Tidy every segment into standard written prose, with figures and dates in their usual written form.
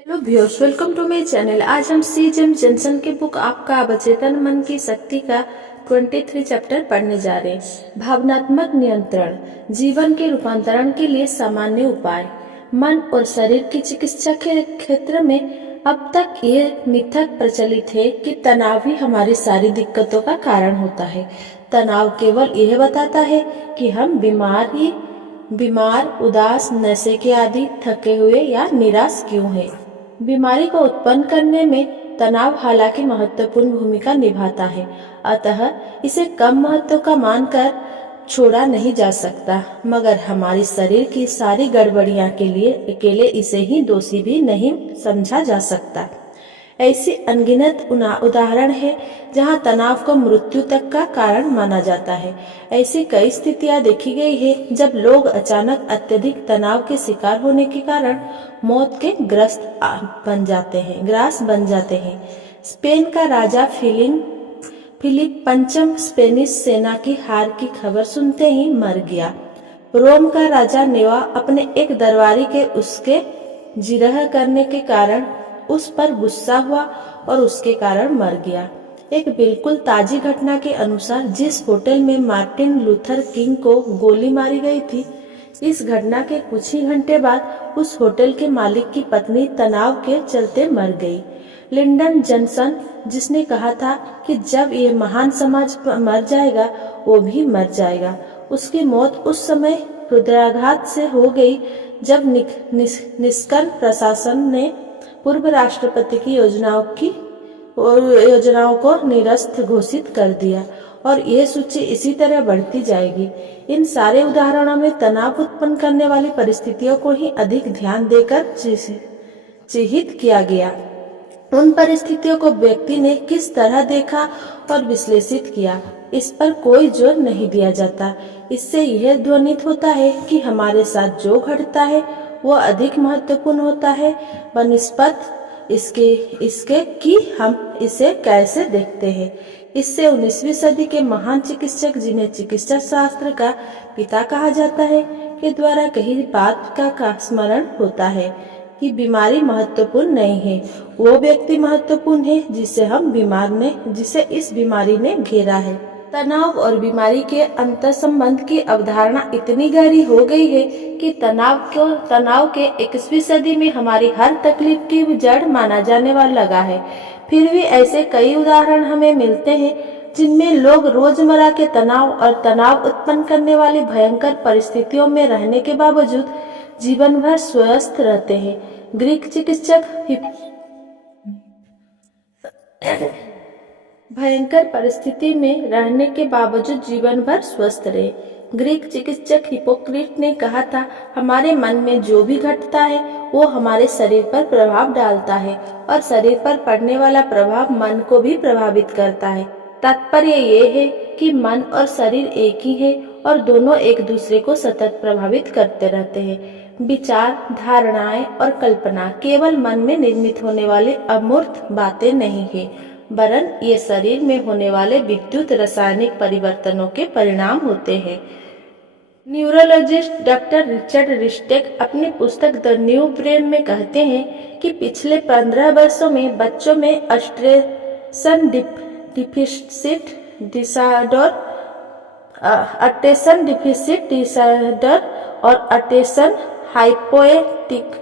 Hello viewers, welcome to my channel. आज हम C James Jensen की बुक आपका अवचेतन मन की शक्ति का 23 चैप्टर पढ़ने जा रहे हैं। भावनात्मक नियंत्रण, जीवन के रूपांतरण के लिए सामान्य उपाय। मन और शरीर की चिकित्सा के क्षेत्र में अब तक ये मिथक प्रचलित है कि तनाव ही हमारी सारी दिक्कतों का कारण होता है। तनाव केवल यह बताता है कि हम बीमार, उदास, नशे के आदि, थके हुए या निराश क्यों हैं। बीमारी को उत्पन्न करने में तनाव हालांकि महत्वपूर्ण भूमिका निभाता है, अतः इसे कम महत्व का मानकर छोड़ा नहीं जा सकता, मगर हमारी शरीर की सारी गड़बड़ियां के लिए अकेले इसे ही दोषी भी नहीं समझा जा सकता। ऐसी अनगिनत उदाहरण है जहां तनाव को मृत्यु तक का कारण माना जाता है। ऐसी कई स्थितियां देखी गई है जब लोग अचानक अत्यधिक तनाव के शिकार होने के कारण मौत के ग्रास बन जाते हैं। स्पेन का राजा फिलिप पंचम स्पेनिश सेना की हार की खबर सुनते ही मर गया। रोम का राजा नेवा अपने एक दरबारी के उसके जिरह करने के कारण उस पर गुस्सा हुआ और उसके कारण मर गया। एक बिल्कुल ताजी घटना के अनुसार जिस होटल में मार्टिन लूथर किंग को गोली मारी गई थी, इस घटना के कुछ ही घंटे बाद उस होटल के मालिक की पत्नी तनाव के चलते मर गई। लिंडन जॉनसन, जिसने कहा था कि जब ये महान समाज मर जाएगा वो भी मर जाएगा, उसकी मौत उस समय हृदयाघात से हो गई जब निष्कर्ष प्रशासन ने पूर्व राष्ट्रपति की योजनाओं को निरस्त घोषित कर दिया, और यह सूची इसी तरह बढ़ती जाएगी। इन सारे उदाहरणों में तनाव उत्पन्न करने वाली परिस्थितियों को ही अधिक ध्यान देकर चिह्नित किया गया। उन परिस्थितियों को व्यक्ति ने किस तरह देखा और विश्लेषित किया, इस पर कोई जोर नहीं दिया जाता। इससे यह ध्वनित होता है कि हमारे साथ जो घटता है वो अधिक महत्वपूर्ण होता है बनिस्बत इसके कि हम इसे कैसे देखते हैं। इससे 19वीं सदी के महान चिकित्सक, जिन्हें चिकित्सा शास्त्र का पिता कहा जाता है, के द्वारा कही बात का स्मरण होता है कि बीमारी महत्वपूर्ण नहीं है, वो व्यक्ति महत्वपूर्ण है जिसे इस बीमारी ने घेरा है। तनाव और बीमारी के अंतर संबंध की अवधारणा इतनी गहरी हो गई है कि तनाव के 21वीं सदी में हमारी हर तकलीफ की जड़ माना जाने वाला लगा है। फिर भी ऐसे कई उदाहरण हमें मिलते हैं जिनमें लोग रोजमर्रा के तनाव और तनाव उत्पन्न करने वाली भयंकर परिस्थितियों में रहने के बावजूद जीवन भर स्वस्थ रहते हैं। ग्रीक चिकित्सक भयंकर परिस्थिति में रहने के बावजूद जीवन भर स्वस्थ रहे। ग्रीक चिकित्सक हिप्पोक्रेट ने कहा था, हमारे मन में जो भी घटता है वो हमारे शरीर पर प्रभाव डालता है, और शरीर पर पड़ने वाला प्रभाव मन को भी प्रभावित करता है। तात्पर्य ये है कि मन और शरीर एक ही है और दोनों एक दूसरे को सतत प्रभावित करते रहते हैं। विचार, धारणाएं और कल्पना केवल मन में निर्मित होने वाली अमूर्त बातें नहीं है, वरन ये शरीर में होने वाले विद्युत रासायनिक परिवर्तनों के परिणाम होते हैं। न्यूरोलॉजिस्ट डॉक्टर रिचर्ड रिस्टेक अपनी पुस्तक द न्यू ब्रेन में कहते हैं कि पिछले 15 वर्षों में बच्चों में अटेंशन डिफिसिट डिसऑर्डर और अटेंशन हाइपोएक्टिविटी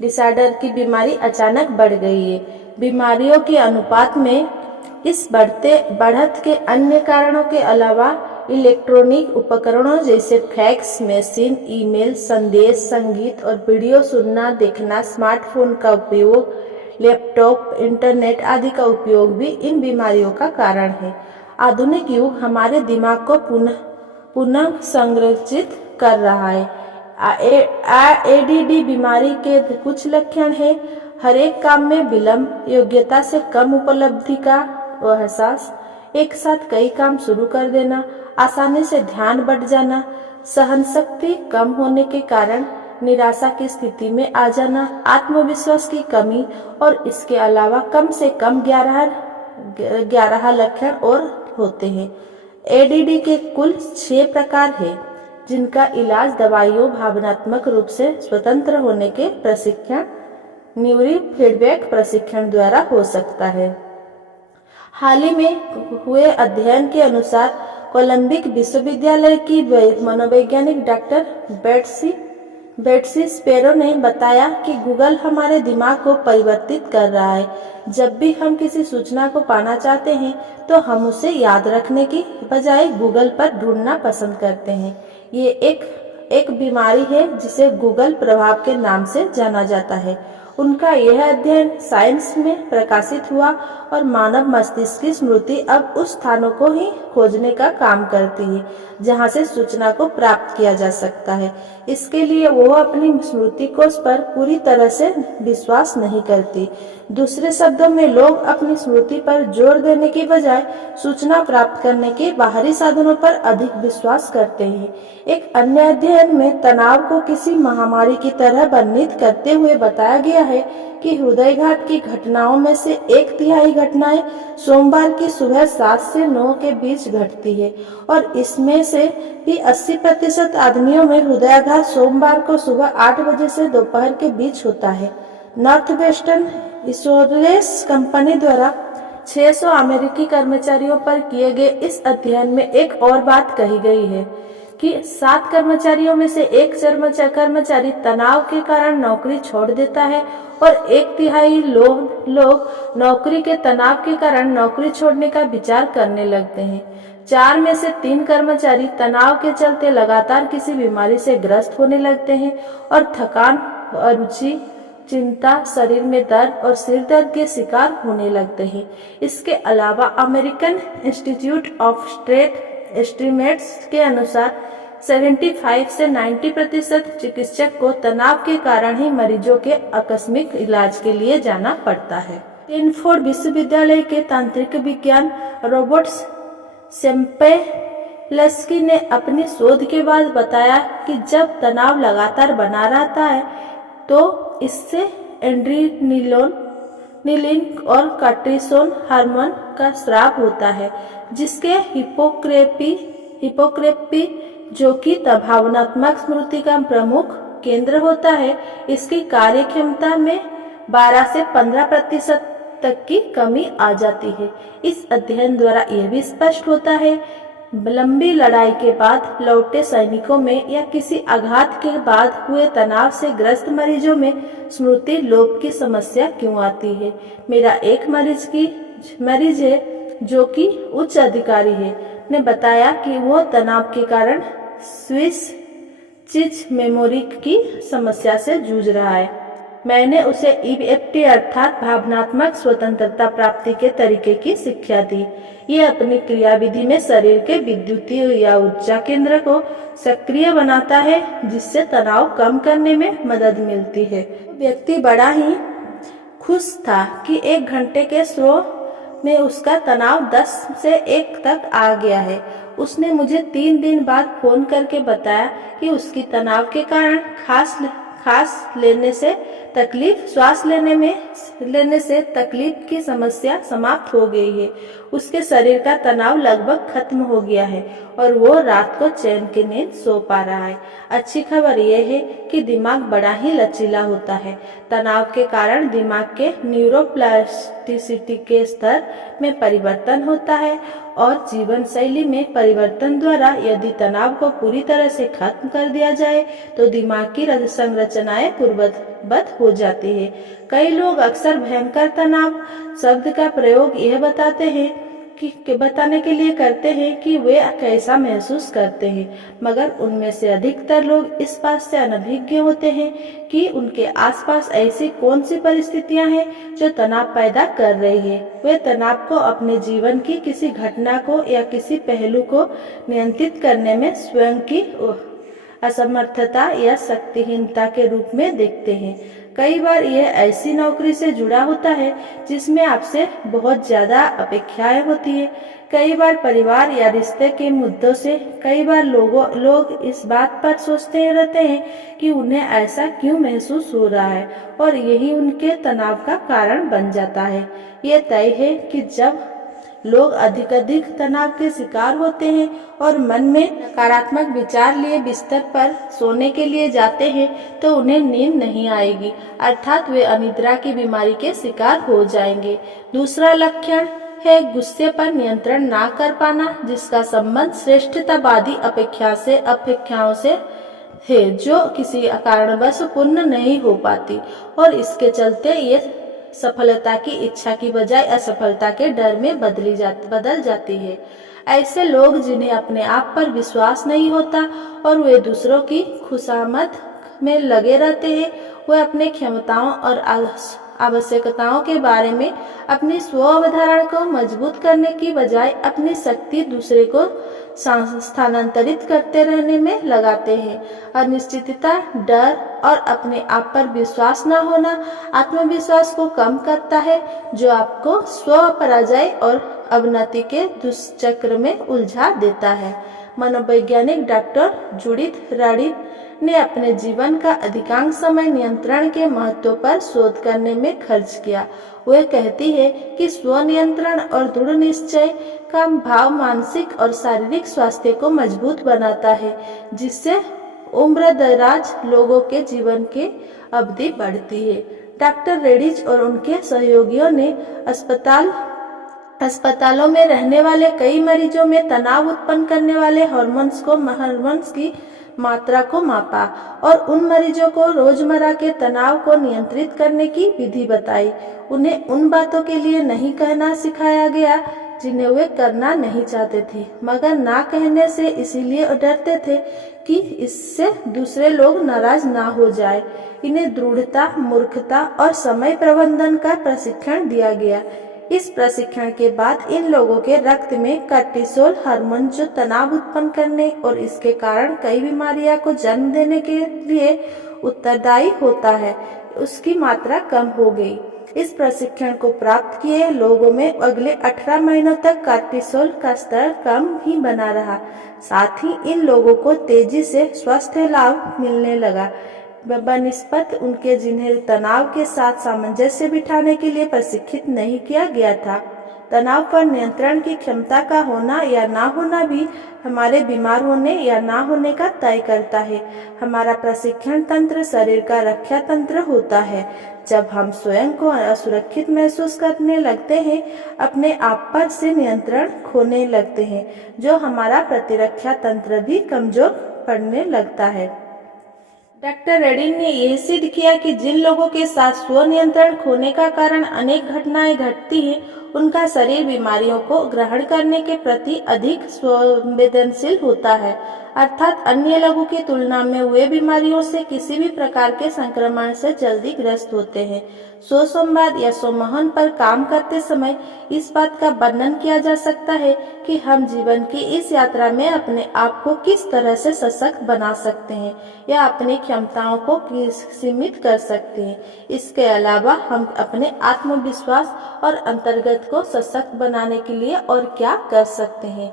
डिसऑर्डर की बीमारी अचानक बढ़ गई है। बीमारियों के अनुपात में इस बढ़त के अन्य कारणों के अलावा इलेक्ट्रॉनिक उपकरणों जैसे फैक्स मशीन, ईमेल, संदेश, संगीत और वीडियो सुनना देखना, स्मार्टफोन का उपयोग, लैपटॉप, इंटरनेट आदि का उपयोग भी इन बीमारियों का कारण है। आधुनिक युग हमारे दिमाग को पुनः संरचित कर रहा है। एडीडी बीमारी के कुछ लक्षण है: हर एक काम में विलंब, योग्यता से कम उपलब्धि का एहसास, एक साथ कई काम शुरू कर देना, आसानी से ध्यान बट जाना, सहन शक्ति कम होने के कारण निराशा की स्थिति में आ जाना, आत्मविश्वास की कमी, और इसके अलावा कम से कम 11 लक्षण और होते हैं। एडीडी के कुल 6 प्रकार हैं, जिनका इलाज दवाइयों, भावनात्मक रूप से स्वतंत्र होने के प्रशिक्षण, न्यूरो फीडबैक प्रशिक्षण द्वारा हो सकता है। हाल ही में हुए अध्ययन के अनुसार कोलंबिक विश्वविद्यालय की मनोवैज्ञानिक डॉक्टर बेट्सी स्पेरो ने बताया कि गूगल हमारे दिमाग को परिवर्तित कर रहा है। जब भी हम किसी सूचना को पाना चाहते हैं तो हम उसे याद रखने की बजाय गूगल पर ढूंढना पसंद करते हैं। ये एक बीमारी है जिसे गूगल प्रभाव के नाम से जाना जाता है। उनका यह अध्ययन साइंस में प्रकाशित हुआ और मानव मस्तिष्क की स्मृति अब उस स्थानों को ही खोजने का काम करती है जहां से सूचना को प्राप्त किया जा सकता है। इसके लिए वो अपनी स्मृति कोश पर पूरी तरह से विश्वास नहीं करती। दूसरे शब्दों में, लोग अपनी स्मृति पर जोर देने की बजाय सूचना प्राप्त करने के बाहरी साधनों पर अधिक विश्वास करते हैं। एक अन्य अध्ययन में तनाव को किसी महामारी की तरह वर्णित करते हुए बताया गया है कि हृदयघात की घटनाओं में से 1/3 घटनाएं सोमवार की सुबह 7 से 9 के बीच घटती है और इसमें से भी 80% आदमियों में हृदयाघात सोमवार को सुबह 8 बजे से दोपहर के बीच होता है। नॉर्थवेस्टर्न इंश्योरेंस कंपनी द्वारा 600 अमेरिकी कर्मचारियों पर किए गए इस अध्ययन में एक और बात कही गई है कि 7 कर्मचारियों में से 1 कर्मचारी तनाव के कारण नौकरी छोड़ देता है और 1/3 लोग नौकरी के तनाव के कारण नौकरी छोड़ने का विचार करने लगते हैं। 4 में से 3 कर्मचारी तनाव के चलते लगातार किसी बीमारी से ग्रस्त होने लगते हैं और थकान, अरुचि, चिंता, शरीर में दर्द और सिर दर्द के शिकार होने लगते हैं। इसके अलावा American institute of stress estimates के अनुसार 75 से 90% चिकित्सक को तनाव के कारण ही मरीजों के आकस्मिक इलाज के लिए जाना पड़ता है। स्टैनफोर्ड विश्वविद्यालय के तांत्रिक विज्ञान रॉबर्ट सेम्पेलस्की ने अपनी शोध के बाद बताया कि जब तनाव लगातार बना रहता है तो इससे एड्रेनालिन और कार्टिसोल हार्मोन का स्राव होता है, जिसके हिप्पोकैम्पस जो कि भावनात्मक स्मृति का प्रमुख केंद्र होता है, इसकी कार्य क्षमता में 12 से 15% तक की कमी आ जाती है। इस अध्ययन द्वारा यह भी स्पष्ट होता है लंबी लड़ाई के बाद लौटे सैनिकों में या किसी आघात के बाद हुए तनाव से ग्रस्त मरीजों में स्मृति लोप की समस्या क्यों आती है। मेरा एक मरीज है जो कि उच्च अधिकारी है, ने बताया कि वो तनाव के कारण स्विच मेमोरी की समस्या से जूझ रहा है। मैंने उसे EFT अर्थात भावनात्मक स्वतंत्रता प्राप्ति के तरीके की शिक्षा दी। ये अपनी क्रियाविधि में शरीर के विद्युतीय या ऊर्जा केंद्र को सक्रिय बनाता है, जिससे तनाव कम करने में मदद मिलती है। व्यक्ति बड़ा ही खुश था कि 1 घंटे के स्लो में उसका तनाव 10 से 1 तक आ गया है। उसने मुझे 3 दिन बाद फोन करके बताया कि उसकी तनाव के कारण श्वास लेने से तकलीफ की समस्या समाप्त हो गई है। उसके शरीर का तनाव लगभग खत्म हो गया है और वो रात को चैन की नींद सो पा रहा है। अच्छी खबर यह है कि दिमाग बड़ा ही लचीला होता है। तनाव के कारण दिमाग के न्यूरोप्लास्टिसिटी के स्तर में परिवर्तन होता है और जीवन शैली में परिवर्तन द्वारा यदि तनाव को पूरी तरह से खत्म कर दिया जाए तो दिमाग की संरचनाएं पूर्ववत हो जाती है। कई लोग अक्सर भयंकर तनाव शब्द का प्रयोग यह बताने के लिए करते हैं कि वे कैसा महसूस करते हैं, मगर उनमें से अधिकतर लोग इस बात से अनभिज्ञ होते हैं कि उनके आसपास ऐसी कौन सी परिस्थितियां हैं जो तनाव पैदा कर रही है। वे तनाव को अपने जीवन की किसी घटना को या किसी पहलू को नियंत्रित करने में स्वयं की असमर्थता या शक्तिहीनता के रूप में देखते हैं। कई बार यह ऐसी नौकरी से जुड़ा होता है जिसमें आपसे बहुत ज्यादा अपेक्षाएं होती है। कई बार परिवार या रिश्ते के मुद्दों से। कई बार लोग इस बात पर सोचते रहते हैं कि उन्हें ऐसा क्यों महसूस हो रहा है और यही उनके तनाव का कारण बन जाता है। ये तय है कि जब लोग अधिक तनाव के शिकार होते हैं और मन में नकारात्मक विचार लिए बिस्तर पर सोने के लिए जाते हैं तो उन्हें नींद नहीं आएगी, अर्थात वे अनिद्रा की बीमारी के शिकार हो जाएंगे। दूसरा लक्षण है गुस्से पर नियंत्रण ना कर पाना, जिसका संबंध श्रेष्ठतावादी अपेक्षाओं से है जो किसी कारणवश पूर्ण नहीं हो पाती और इसके चलते ये सफलता की इच्छा की बजाय असफलता के डर में बदल जाती है। ऐसे लोग जिन्हें अपने आप पर विश्वास नहीं होता और वे दूसरों की खुशामद में लगे रहते हैं, वे अपने क्षमताओं और आवश्यकताओं के बारे में अपनी स्व अवधारणा को मजबूत करने की बजाय अपनी शक्ति दूसरे को स्थानांतरित करते रहने में लगाते हैं। अनिश्चितता, डर और अपने आप पर विश्वास न होना आत्मविश्वास को कम करता है, जो आपको स्व पराजय और अवनति के दुष्चक्र में उलझा देता है। मनोवैज्ञानिक डॉक्टर जूडिथ राडिन ने अपने जीवन का अधिकांश समय नियंत्रण के महत्व पर शोध करने में खर्च किया। वह कहती है कि स्वनियंत्रण और दृढ़ निश्चय का भाव मानसिक और शारीरिक स्वास्थ्य को मजबूत बनाता है, जिससे उम्रदराज लोगों के जीवन की अवधि बढ़ती है। डॉक्टर रेडिच और उनके सहयोगियों ने अस्पतालों में रहने वाले कई मरीजों में तनाव उत्पन्न करने वाले हार्मोन्स की मात्रा को मापा और उन मरीजों को रोजमर्रा के तनाव को नियंत्रित करने की विधि बताई। उन्हें उन बातों के लिए नहीं कहना सिखाया गया जिन्हें वे करना नहीं चाहते थे, मगर ना कहने से इसीलिए डरते थे कि इससे दूसरे लोग नाराज ना हो जाए। इन्हें दृढ़ता, मूर्खता और समय प्रबंधन का प्रशिक्षण दिया गया। इस प्रशिक्षण के बाद इन लोगों के रक्त में कार्टिसोल हार्मोन, जो तनाव उत्पन्न करने और इसके कारण कई बीमारियों को जन्म देने के लिए उत्तरदायी होता है, उसकी मात्रा कम हो गई। इस प्रशिक्षण को प्राप्त किए लोगों में अगले 18 महीनों तक कार्टिसोल का स्तर कम ही बना रहा। साथ ही इन लोगों को तेजी से स्वास्थ्य लाभ मिलने लगा बनिस्बत उनके जिन्हें तनाव के साथ सामंजस्य बिठाने के लिए प्रशिक्षित नहीं किया गया था। तनाव पर नियंत्रण की क्षमता का होना या ना होना भी हमारे बीमार होने या ना होने का तय करता है। हमारा प्रशिक्षण तंत्र शरीर का रक्षा तंत्र होता है। जब हम स्वयं को असुरक्षित महसूस करने लगते हैं, अपने आप पर से नियंत्रण खोने लगते हैं, जो हमारा प्रतिरक्षा तंत्र भी कमजोर पड़ने लगता है। डॉक्टर रेडिन ने यह सिद्ध किया कि जिन लोगों के साथ स्वनियंत्रण खोने का कारण अनेक घटनाएं घटती हैं, उनका शरीर बीमारियों को ग्रहण करने के प्रति अधिक संवेदनशील होता है, अर्थात अन्य लोगों की तुलना में वे बीमारियों से किसी भी प्रकार के संक्रमण से जल्दी ग्रस्त होते हैं। स्वसंवाद या स्वमोहन पर काम करते समय इस बात का वर्णन किया जा सकता है कि हम जीवन की इस यात्रा में अपने आप को किस तरह से सशक्त बना सकते हैं या अपनी क्षमताओं को सीमित कर सकते हैं। इसके अलावा हम अपने आत्मविश्वास और अंतर्गत को सशक्त बनाने के लिए और क्या कर सकते हैं।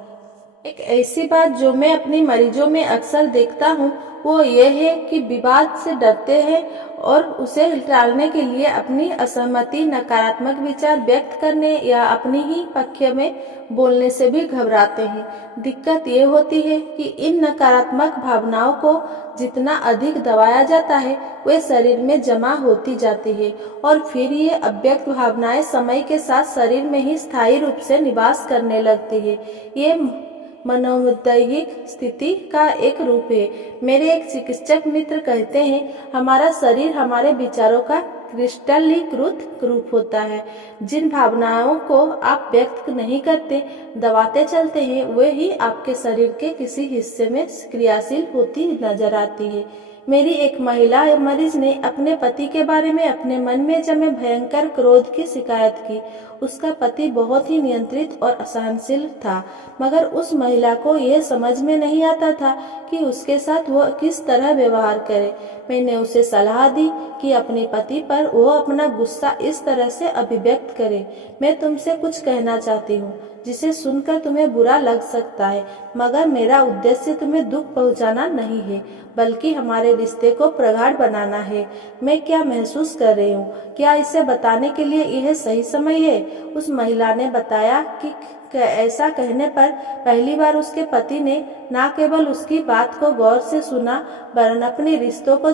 एक ऐसी बात जो मैं अपनी मरीजों में अक्सर देखता हूँ वो ये है कि विवाद से डरते हैं और उसे टालने के लिए अपनी असहमति, नकारात्मक विचार व्यक्त करने या अपनी ही पक्ष में बोलने से भी घबराते हैं। दिक्कत ये होती है कि इन नकारात्मक भावनाओं को जितना अधिक दबाया जाता है वे शरीर में जमा होती जाती है और फिर ये अव्यक्त भावनाएं समय के साथ शरीर में ही स्थायी रूप से निवास करने लगती है। ये मनोवैज्ञानिक स्थिति का एक रूप है। मेरे एक चिकित्सक मित्र कहते हैं, हमारा शरीर हमारे विचारों का क्रिस्टलीकृत रूप होता है। जिन भावनाओं को आप व्यक्त नहीं करते, दबाते चलते हैं, वे ही आपके शरीर के किसी हिस्से में क्रियाशील होती नजर आती है। मेरी एक महिला मरीज ने अपने पति के बारे में अपने मन में जमे भयंकर क्रोध की शिकायत की। उसका पति बहुत ही नियंत्रित और असहनशील था, मगर उस महिला को यह समझ में नहीं आता था कि उसके साथ वह किस तरह व्यवहार करे। मैंने उसे सलाह दी कि अपने पति पर वह अपना गुस्सा इस तरह से अभिव्यक्त करे, मैं तुमसे कुछ कहना चाहती हूँ जिसे सुनकर तुम्हें बुरा लग सकता है, मगर मेरा उद्देश्य तुम्हें दुख पहुंचाना नहीं है, बल्कि हमारे रिश्ते को प्रगाढ़ बनाना है। मैं क्या महसूस कर रही हूँ, क्या इसे बताने के लिए यह सही समय है? उस महिला ने बताया कि ऐसा कहने पर पहली बार उसके पति ने न केवल उसकी बात को गौर से सुना, वरन अपने रिश्तों को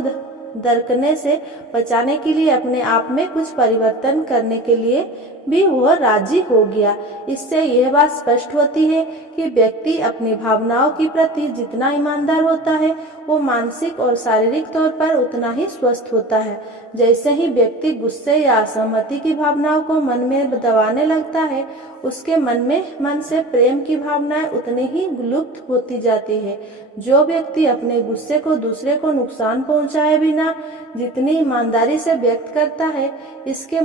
दरकने से बचाने के लिए अपने आप में कुछ परिवर्तन करने के लिए भी वह राजी हो गया। इससे यह बात स्पष्ट होती है कि व्यक्ति अपनी भावनाओं के प्रति जितना ईमानदार होता है, वो मानसिक और शारीरिक तौर पर उतना ही स्वस्थ होता है। जैसे ही व्यक्ति गुस्से या असहमति की भावनाओं को मन में दबाने लगता है, उसके मन से प्रेम की भावनाएं उतनी ही लुप्त होती जाती है। जो व्यक्ति अपने गुस्से को दूसरे को नुकसान पहुंचाए बिना जितनी ईमानदारी से व्यक्त करता है, उसके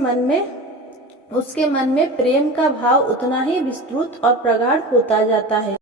मन में प्रेम का भाव उतना ही विस्तृत और प्रगाढ़ होता जाता है।